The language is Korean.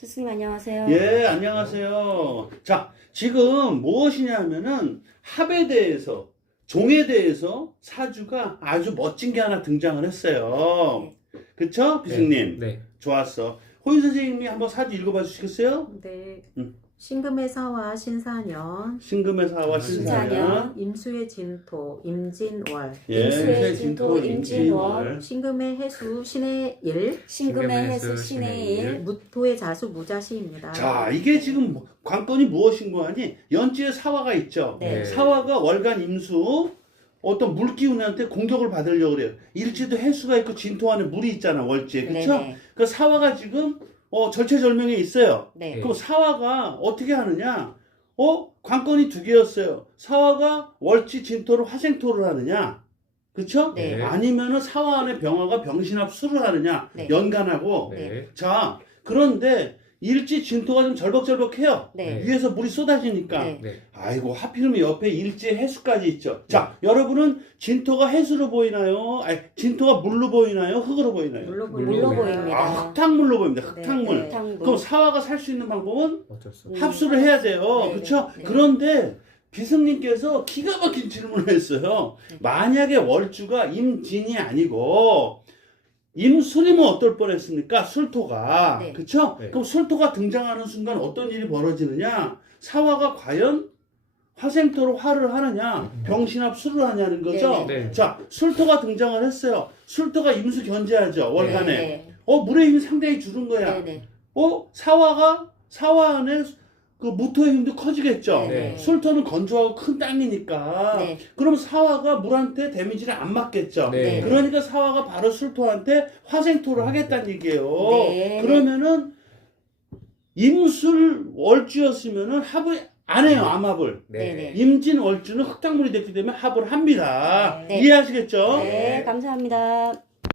스승님 안녕하세요. 예, 안녕하세요. 자, 지금 무엇이냐면은 합에 대해서, 종에 대해서 사주가 아주 멋진 게 하나 등장을 했어요. 그쵸? 비승님? 네. 좋았어. 호인 선생님이 한번 사주 읽어봐 주시겠어요? 네. 음. 신금의 사와 신사년, 신금의 사와 아, 신사년. 신사년. 임수의 진토, 임진월, 예. 임수의 진토, 임진월. 신금의 해수, 신의 일, 신금의 해수 신의 일. 일. 무토의 자수, 무자시입니다. 자, 이게 지금 뭐- 관건이 무엇인고 하니 연지에 사화가 있죠. 네. 사화가 월간 임수 어떤 물기운한테 공격을 받으려고 그래요. 일지도 해수가 있고 진토 안에 물이 있잖아 월지에 그렇죠? 네네. 그 사화가 지금 어, 절체절명에 있어요. 네. 네. 그럼 사화가 어떻게 하느냐? 어 관건이 두 개였어요. 사화가 월지 진토를 화생토를 하느냐? 그렇죠? 네. 아니면은 사화 안에 병화가 병신합 수를 하느냐? 네. 연간하고 네. 자, 그런데 일지 진토가 좀 절벅절벅해요. 네. 위에서 물이 쏟아지니까. 네. 네. 아이고, 하필이면 옆에 일지 해수까지 있죠. 자, 여러분은 진토가 해수로 보이나요? 아니, 진토가 물로 보이나요? 흙으로 보이나요? 물로 물로 물로 네. 보입니다. 아, 흑탕물로 보입니다. 네, 흑탕물. 네. 탕물. 그럼 사화가 살 수 있는 방법은 어쩔 수 음. 없어. 합수를 해야 돼요. 네, 그렇죠? 네. 그런데 비승님께서 기가 막힌 질문을 했어요. 네. 만약에 월주가 임진이 아니고 임술이면 어떨 뻔했습니까? 술토가 네. 그렇죠? 네. 그럼 술토가 등장하는 순간 어떤 일이 벌어지느냐? 사화가 과연 화생토로 화를 하느냐, 병신합 수를 하냐는 거죠. 네, 네. 자, 술토가 등장을 했어요. 술토가 임수 견제하죠 월간에. 네. 어 물의 힘이 상당히 줄은 거야. 네. 네. 어 사화가 사화 안에 그 무토의 힘도 커지겠죠. 네. 술토는 건조하고 큰 땅이니까. 네. 그럼 사화가 물한테 데미지를 안 맞겠죠. 네. 그러니까 사화가 바로 술토한테 화생토를 하겠다는 얘기예요. 네. 그러면은 임술 월주였으면은 합을 안 해요 암합을. 네. 네. 임진 월주는 흑탕물이 됐기 때문에 합을 합니다. 네. 이해하시겠죠? 네. 감사합니다.